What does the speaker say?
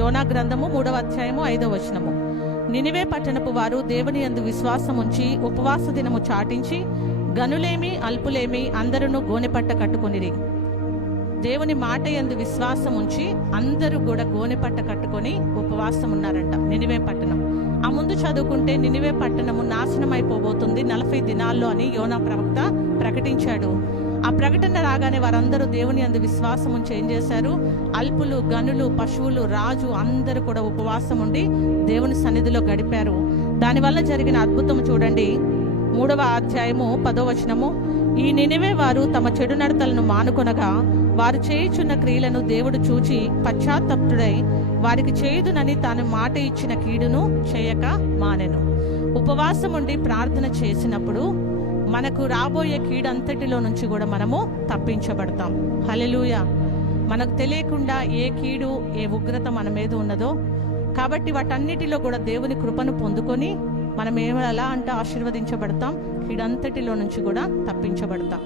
యోనా గ్రంథము 3వ అధ్యాయము 5వ వచనము. నినివే పట్టణపు వారు దేవుని యందు విశ్వాసం ఉంచి ఉపవాస దినము చాటించి గనులేమి అల్పులేమి అందరూ గోనెపట్ట కట్టుకొనిరి. దేవుని మాట యందు విశ్వాసం ఉంచి అందరూ కూడా గోనెపట్ట కట్టుకొని ఉపవాసం ఉన్నారంట. నినివే పట్టణం ఆ ముందు చదువుకుంటే నినివే పట్టణము నాశనం అయిపోబోతుంది 40 దినాల్లో అని యోనా ప్రవక్త ప్రకటించాడు. ఆ ప్రకటన రాగానే వారందరూ దేవుని యందు విశ్వాసం ఉంచి ఏం చేశారు? అల్పులు, గనులు, పశువులు, రాజు అందరూ కూడా ఉపవాసం ఉండి దేవుని సన్నిధిలో గడిపారు. దానివల్ల జరిగిన అద్భుతం చూడండి. 3వ అధ్యాయము 10వ వచనము. ఈ నినివే వారు తమ చెడు నడతలను మానుకొనగా వారు చేయుచున్న క్రియలను దేవుడు చూచి పశ్చాత్తప్తుడై వారికి చేయుదునని తాను మాట ఇచ్చిన కీడును చేయక మానెను. ఉపవాసం ఉండి ప్రార్థన చేసినప్పుడు మనకు రాబోయే కీడంతటిలో నుంచి కూడా మనము తప్పించబడతాం. హల్లెలూయా. మనకు తెలియకుండా ఏ కీడు, ఏ ఉగ్రత మన మీద ఉన్నదో, కాబట్టి వాటన్నిటిలో కూడా దేవుని కృపను పొందుకొని మనం ఎలా అంటే ఆశీర్వదించబడతాం, కీడంతటిలో నుంచి కూడా తప్పించబడతాం.